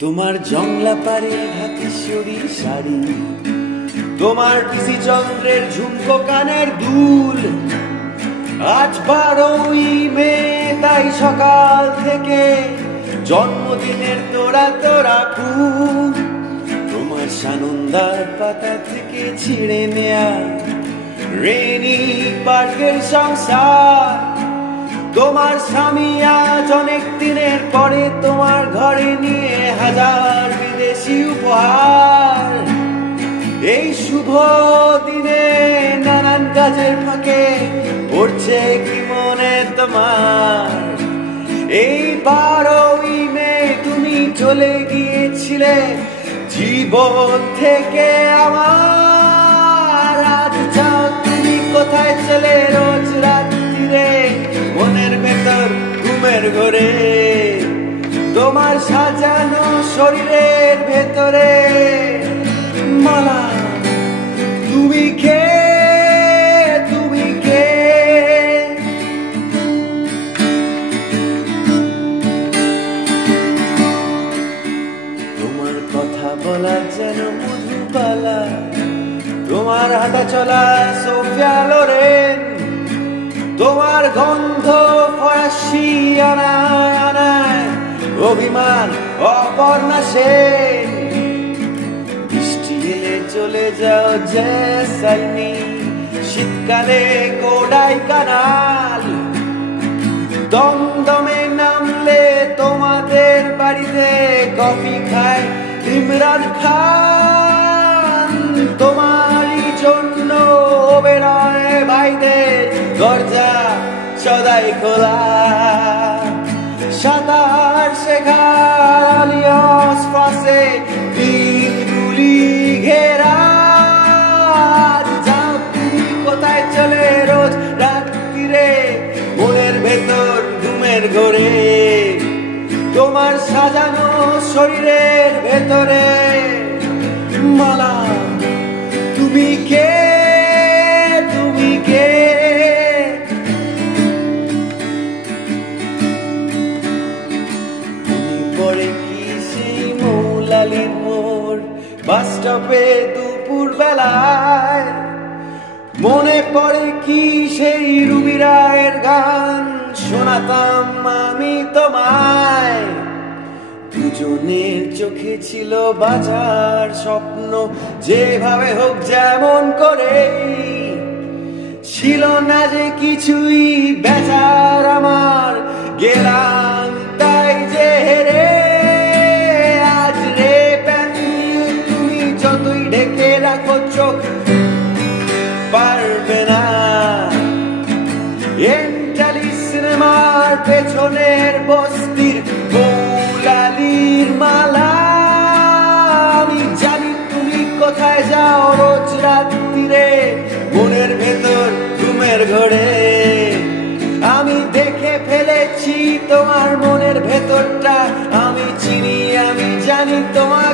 তোমার জংলা পারে ঢাকেশ্বরী শাড়ি, তোমার পিসি চন্দ্রের ঝুমকো কানের দুল। আজ 12ই মে, তাই সকাল থেকে জন্মদিনের তোরা তোরা ফুল। তোমার সানন্দার পাতা থেকে ছিঁড়ে নেয়া রেনি পার্কের সংসার। তোমার স্বামী আজ অনেক দিনের পরে তোমার ঘরে নিয়ে হাজার বিদেশি উপহার। এই শুভ দিনে নানান কাজের ফাঁকে পড়ছে কি মনে তোমার? এই 12ই মে তুমি চলে গিয়েছিলে জীবন থেকে আমার। আজ যাও তুমি কোথায় চলে রোজ রাত্রিরে মনের ভেতর ঘুমের ঘরে। তোমার সাজানো শরীরের ভেতরে মালা, তুমি কে? তুমি কে? তোমার কথা বলা যেন মধুবালা, তোমার হাঁটা চলা সোফিয়া লোরেন। তোমার গন্ধ ফরাসি আনায় আনায় অভিমান অপর্ণা সেন। বৃষ্টি এলে চলে যাও জেসালমি, শীতকালে কোডাই কানাল। দমদমে নামলে তোমাদের বাড়িতে কফি খায় ইমরান খান। তোমারই জন্য বেরোয় ভাইদের দরজা সদাই খোলা। সাঁতার শেখার আলিয়াস পাশে গুলি ঘেরা। যাও তুমি কোথায় চলে রোজ রাত্রিরে মনের ভেতর ঘুমের ঘরে। তোমার সাজানো শরীরের ভেতরে মালা, তুমি কে? তুমি কে? তুমি পড়ে কি সেই মৌলালির মোড় বাস স্টপে দুপুর বেলায়? মনে পড়ে কি সেই রুবি রায়ের গান শোনাতাম আমি তোমায়? দুজনের চোখে ছিল বাজার স্বপ্ন, যেভাবে হোক যেমন করে। ছিল না যে কিছুই বেচার আমার, গেলাম তাই যে হেরে। আজ রে প্যান তুমি যতই ঢেকে রাখো চোখ পারবে না। এন্টালি সিনেমার পেছনের বস্তির মৌলালির মালা। আমি জানি তুমি কোথায় যাও রোজ রাত্রিরে মনের ভেতর ঘুমের ঘরে। আমি দেখে ফেলেছি তোমার মনের ভেতরটা, আমি চিনি আমি জানি তোমার